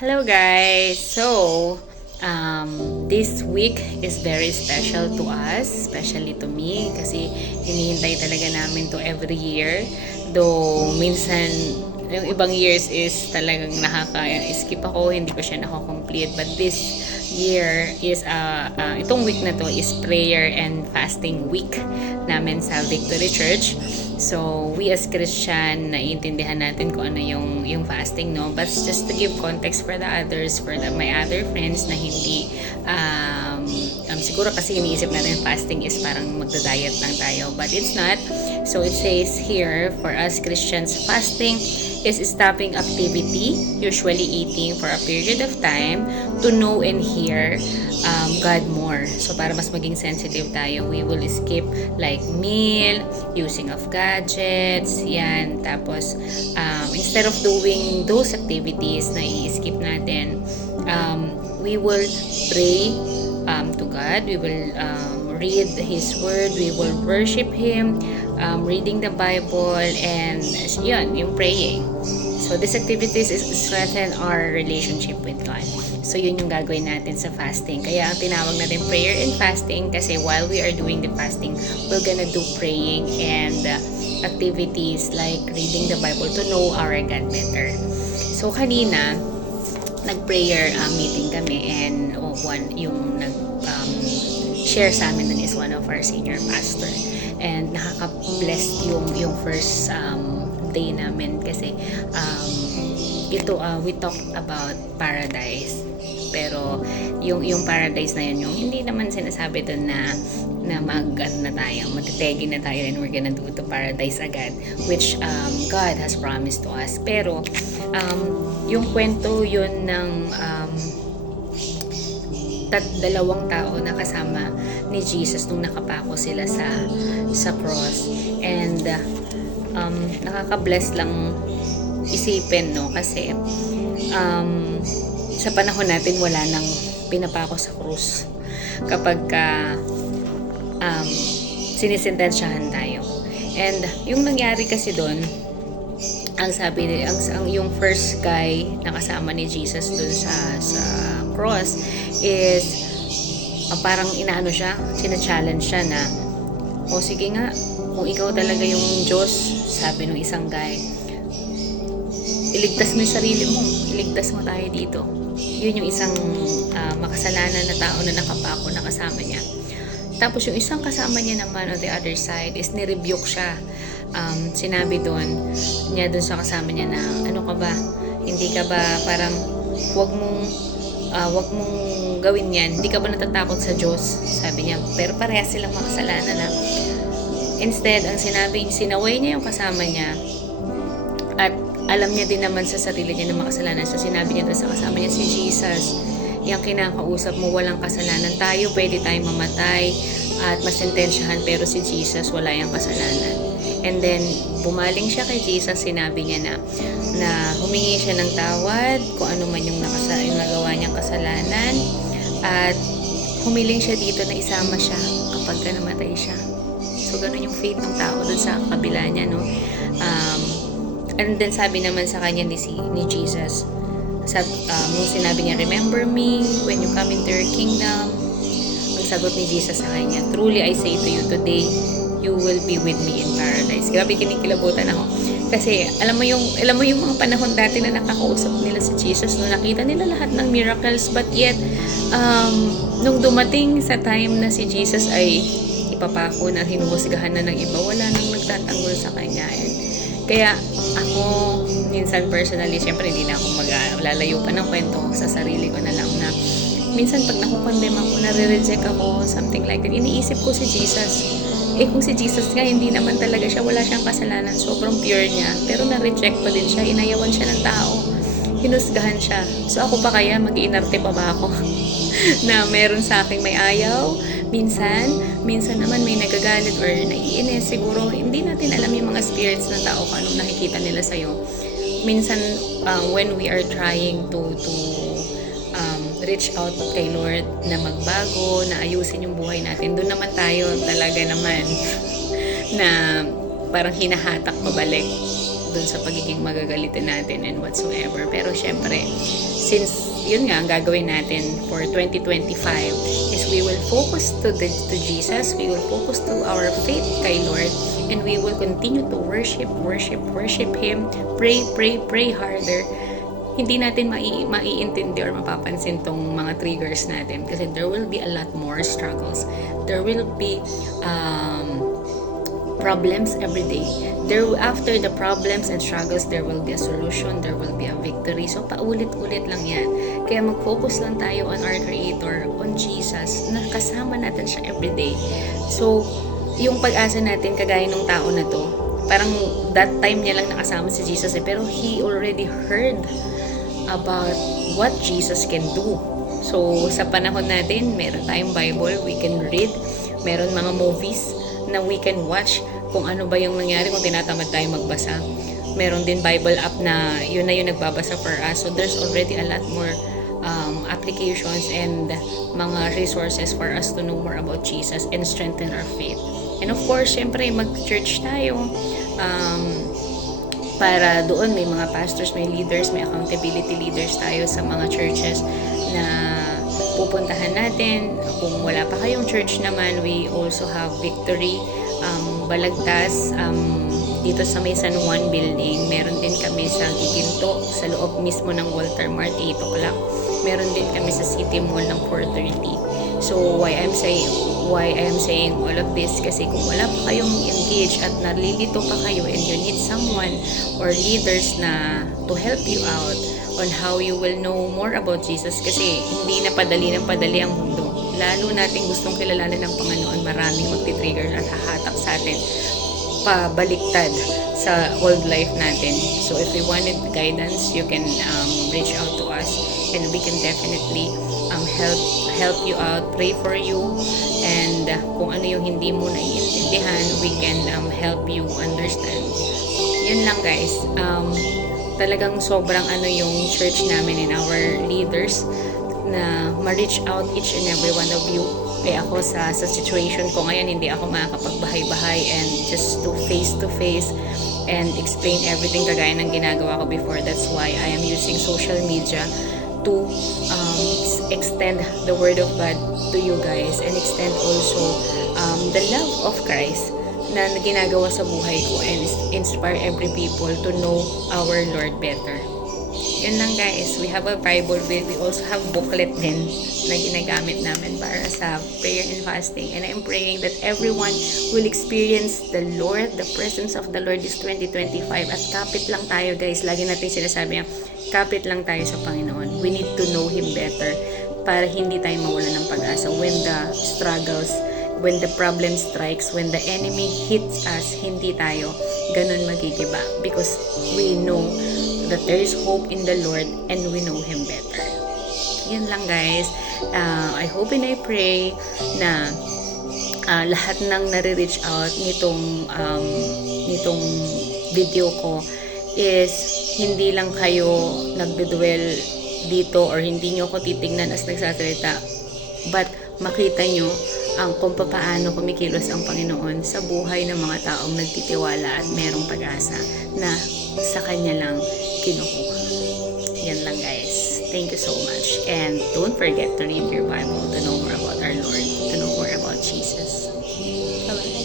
Hello guys! This week is very special to us, especially to me, kasi hinihintay talaga namin to every year. Though, minsan, yung ibang years is talagang nakaka-skip ako, hindi ko siya nakakomplete. But this year is, itong week na to is prayer and fasting week namin sa Victory Church. So, we as Christian, naiintindihan natin kung ano yung fasting, no? But just to give context for the others, my other friends na hindi, siguro kasi iniisip natin fasting is parang magda-diet lang tayo. But it's not. So, it says here, for us Christians, fasting is stopping activity, usually eating for a period of time, to know and hear God more. So, para mas maging sensitive tayo, we will skip like meal, using of gadgets, yan. Tapos, instead of doing those activities na i-skip natin, we will pray to God. We will read His Word. We will worship Him, reading the Bible, and yun, yung praying. So, these activities is strengthen our relationship with God. So, yun yung gagawin natin sa fasting. Kaya, ang tinawag natin prayer and fasting kasi while we are doing the fasting, we're gonna do praying and activities like reading the Bible to know our God better. So, kanina, nag-prayer meeting kami and yung nag-share sa amin dun is one of our senior pastor. And nakaka-bless yung first day namin kasi we talked about paradise. Pero yung paradise na yun, yung hindi naman sinasabi doon na matitegi na tayo and we're gonna do to paradise agad, which God has promised to us. Pero yung kwento yun ng dalawang tao na kasama ni Jesus nung nakapako sila sa cross, and nakaka-bless lang isipin, no, kasi sa panahon natin wala nang pinapako sa krus kapag sinisintensyahan tayo. And yung nangyari kasi doon, ang yung first guy na kasama ni Jesus doon sa cross is parang inaano siya, sina-challenge siya na, o sige nga, kung ikaw talaga yung Diyos, sabi ng isang guy, iligtas mo yung sarili mo, iligtas mo tayo dito. Yun yung isang makasalanan na tao na nakapako na kasama niya. Tapos yung isang kasama niya naman on the other side is nirebuke siya. Sinabi doon sa kasama niya na, ano ka ba, hindi ka ba parang wag mong gawin yan, hindi ka ba natatakot sa Diyos, sabi niya. Pero parehas silang makasalanan na. Instead, ang sinaway niya yung kasama niya at alam niya din naman sa sarili niya na makasalanan. So sinabi niya doon sa kasama niya, si Jesus, yung kinakausap mo, walang kasalanan. Tayo, pwede tayong mamatay at masentensyahan, pero si Jesus, wala yung kasalanan. And then, bumaling siya kay Jesus, sinabi niya na humingi siya ng tawad kung ano man yung nagawa niyang kasalanan, at humiling siya dito na isama siya kapag namatay siya. So, ganun yung faith ng tao dun sa kabila niya, no? And then, sabi naman sa kanya ni Jesus, nung sinabi niya, remember me when you come into your kingdom, ang sagot ni Jesus sa kanya, truly I say to you, today, you will be with me in paradise. Grabe, kinikilabutan ako. Kasi, alam mo yung mga panahon dati na nakakausap nila si Jesus, no, nakita nila lahat ng miracles, but yet, nung dumating sa time na si Jesus ay ipapako na, hinuhusgahan na ng iba, wala nang nagtatanggol sa kanya. And, kaya, ako, minsan personally, syempre hindi na ako maglalayo pa ng kwento sa sarili ko na lang na minsan pag nakukondem ako, nare-reject ako, something like that, iniisip ko si Jesus. Kung si Jesus nga, hindi naman talaga siya, wala siyang kasalanan, sobrang pure niya, pero na-reject pa din siya, inayawan siya ng tao, hinusgahan siya. So ako pa kaya, mag-iinarte pa ba ako na meron sa akin may ayaw? Minsan naman may nagagalit or naiinis. Siguro, hindi natin alam yung mga spirits ng tao kung anong nakikita nila sa'yo. Minsan, when we are trying to reach out kay Lord na magbago, na ayusin yung buhay natin, doon naman tayo talaga naman na parang hinahatak pabalik doon sa pagiging magagalitin natin and whatsoever. Pero syempre, since yun nga, ang gagawin natin for 2025 is we will focus to Jesus, we will focus to our faith kay Lord, and we will continue to worship Him, pray harder. Hindi natin maiintindi or mapapansin tong mga triggers natin kasi there will be a lot more struggles. There will be problems every day. After the problems and struggles, there will be a solution, there will be a victory. So, paulit-ulit lang yan. Kaya mag-focus lang tayo on our Creator, on Jesus, na kasama natin siya every day. So, yung pag-asa natin, kagaya ng tao na to, parang that time niya lang nakasama si Jesus pero he already heard about what Jesus can do. So, sa panahon natin, meron tayong Bible, we can read, meron mga movies na we can watch kung ano ba yung nangyari kung tinatamad tayo magbasa. Meron din Bible app na yun nagbabasa for us. So there's already a lot more applications and mga resources for us to know more about Jesus and strengthen our faith. And of course, syempre mag-church tayo para doon may mga pastors, may leaders, may accountability leaders tayo sa mga churches na pupuntahan natin. Kung wala pa kayong church naman, we also have Victory Balagtas dito sa may San Juan building. Meron din kami sa Giginto sa loob mismo ng Walter Mart 8 o'clock. Meron din kami sa City Mall ng 4:30. So why I am saying all of this kasi kung wala pa kayong engaged at nalilito pa kayo and you need someone or leaders na to help you out on how you will know more about Jesus kasi hindi na padali ng padali ang mundo. Lalo nating gustong kilalanin ng Panginoon, maraming magti-trigger at hahatak sa atin pabaliktad sa old life natin. So if you wanted guidance, you can reach out to us and we can definitely help you out, pray for you, and kung ano yung hindi mo naiintindihan, we can help you understand. Yun lang guys. Talagang sobrang yung church namin and our leaders na ma-reach out each and every one of you. Kaya ako sa situation ko ngayon, hindi ako makakapagbahay-bahay and just to face and explain everything kagaya ng ginagawa ko before. That's why I am using social media to extend the Word of God to you guys and extend also the love of Christ na ginagawa sa buhay ko and inspire every people to know our Lord better. Yun lang guys, we have a Bible, we also have booklet din na ginagamit namin para sa prayer and fasting, and I'm praying that everyone will experience the Lord, the presence of the Lord this 2025. At kapit lang tayo guys, lagi natin sinasabi yan, kapit lang tayo sa Panginoon. We need to know Him better para hindi tayo mawalan ng pag-asa when the struggles, when the problem strikes, when the enemy hits us, hindi tayo ganun magigiba because we know that there is hope in the Lord and we know Him better. Yun lang guys. I hope and I pray na lahat ng nare-reach out nitong video ko is hindi lang kayo nagdudwell dito or hindi nyo ako titignan as nagsasalita, but makita nyo kung paano kumikilos ang Panginoon sa buhay ng mga taong nagtitiwala at merong pag-asa na sa Kanya lang kinukuha. Yan lang guys. Thank you so much. And don't forget to read your Bible to know more about our Lord, to know more about Jesus. Bye-bye.